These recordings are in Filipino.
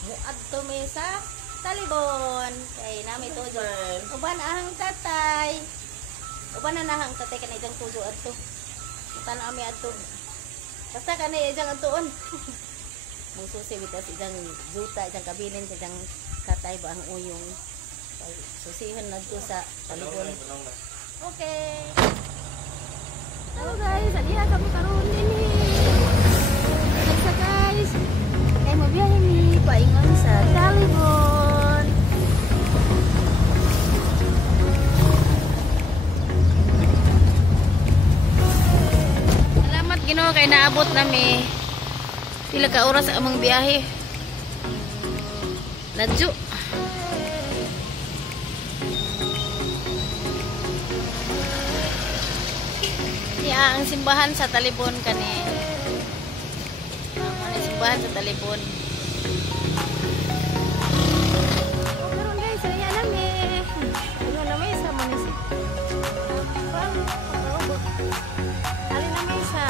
Muadto mi sa Talibon kay nami tujo. Uban ahang tatay. Uban na nahang tatay kanay jang tujo adto. Tan ami adto. Basta kanay jang adtoon. Mususi bitas jang juta jang kabilin sa jang tatay ba ang uyong. Kay susihan nadto sa Talibon. Okay. Hello guys, adiha kami karon ini. Sa guys, ay mabiyahe ni paingon sa Talibon. Salamat Ginoo kay naabot nami. Pila ka oras among biyahe. Ladyo. Ang simbahan sa Talibon kani. Ang simbahan sa Talibon. Karon guys, saya nami. Ano nami sa munisipyo. Ali nami sa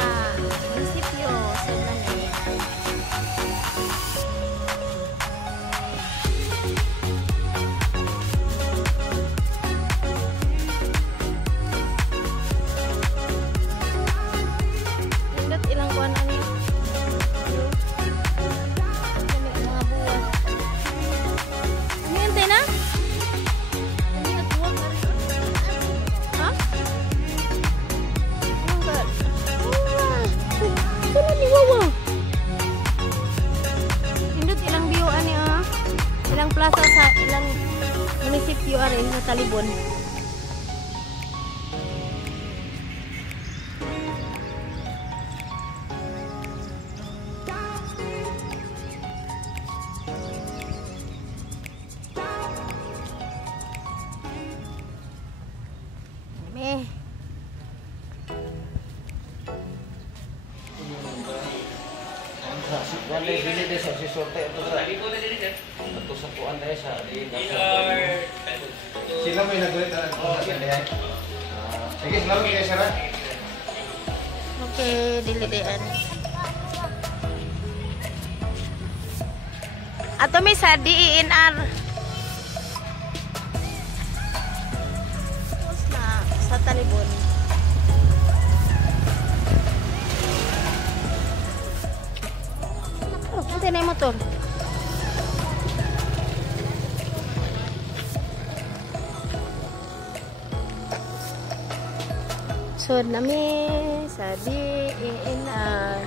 munisipyo sa nami. Plaza sa ilang munisipyo arin sa Talibon. Wala dili de sa sorte ito ra. Ato sa kuan dai sa di. Sila may nagwet ang diyan. Sige, salamat kay Sara. Okay, dili dian. Ato mi sa DINR. Tapos na sa Talibon. Nanti naik motor. So nami sa DINR.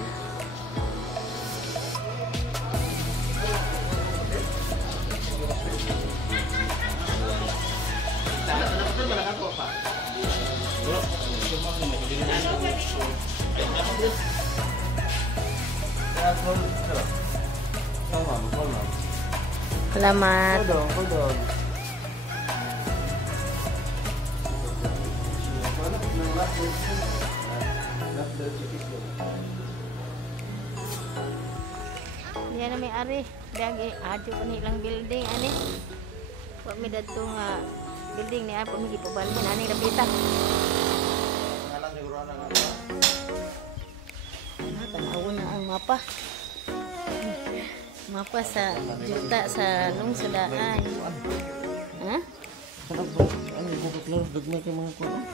Selamat. Hold on. Diyan na may ari. Dagi adyo pa ni ilang building ani. Wa mi dadto nga building ni apa mi gipabalhin ani lapita. Ngalan siguro ana nga. Tanawon na ang mapa. Mapa sa juta sa lungsodaan. Ha? Sarap ba? Ano bukod lang dugmay kay mga kuan.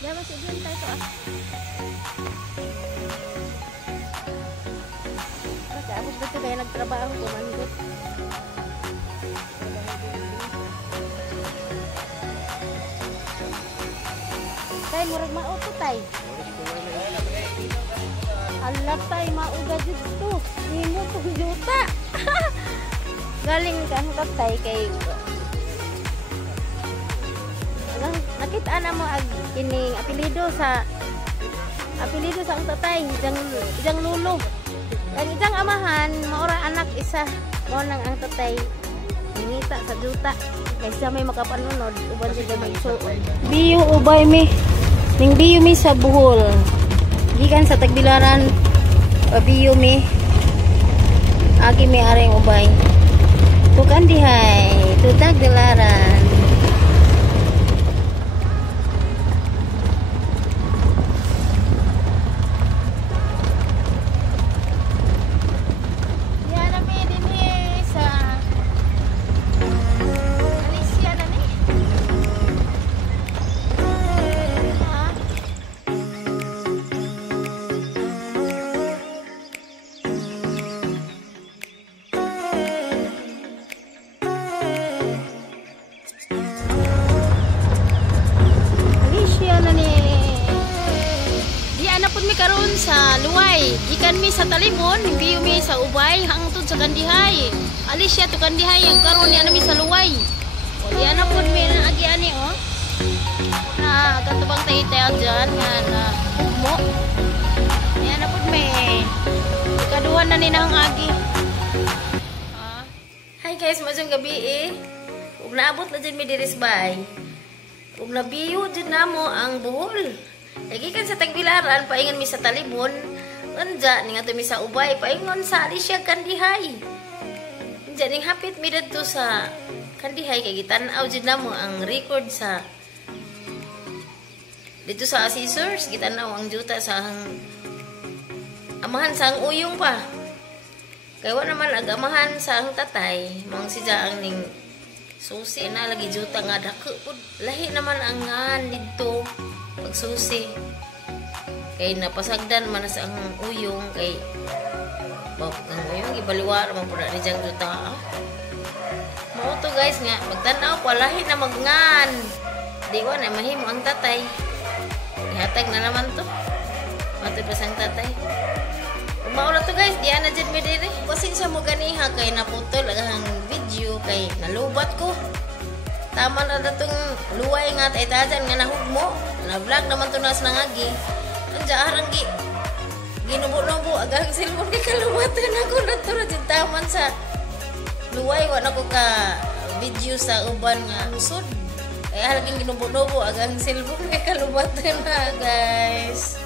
Ya masih belum tahu to. Abot ba ito kaya nagtrabaho ko mangot? Tay, murag mauto tay. Alat tay, mauga dito. Himo kong juta. Galing ka hanggang tay kay... Nakita na mo ang kining apelido sa ang tatay, ijang lulo. Ang isang amahan, maura anak isa, mo nang ang tatay, nangita sa juta. Kaysa may makapanunod, uban siya magsuon. Biyo ubay mi, ning biyo mi sa Bohol. Gikan sa Tagbilaran, Pabiyo mi. Agi mi areng ubay. Tukan dihay. Tutag dilaran. Karon sa luway gikan mi sa Talibon biyo mi sa ubay hangtod sa Kandihay alis siya to Kandihay ang karon ni mi sa luway o di ana pod mi na agi ani oh na katubang tayo dyan nga na mo di ana pod mi kaduhan na ni nang agi. Hi guys, majong gabi ug naabot na dyan mi diris bay ug nabiyo dyan namo ang Bohol. Lagi kan sa Tagbilaran, paingon mi sa Talibon, anja ning ato mi sa ubay, paingon sa Alicia Kandihay. Anja ning hapit mi didto sa Kandihay kay gitan-aw jud namo ang record sa dito sa assessors, gitan-aw ang juta sa amahan sa ang uyong pa. Kay wa naman agamahan sa ang tatay, mong siya ang ning susi na lagi juta nga dako pud. Lahi naman ang ngan didto pagsusi kay napasagdan man sa ang uyong kay kang uyong ibaliwar man pud ni jang juta mo to guys nga magtan-aw pa lahi na magngan di wa na mahimo ang tatay ihatag na naman to matod pa sang tatay mao na to guys di ana jud mi diri pasensya mo ganiha kay naputol ang video kay nalubat ko. Tama na datong luway nga tay tajan nga nahugmo. Na vlog naman to nas nangagi. Anja arang ginubo-nubo agang cellphone kay kalumatan ako nato ra jud taman sa luway wa nako ka video sa uban nga usod. Kaya halaging ginubo-nubo agang cellphone kay kalumatan na guys.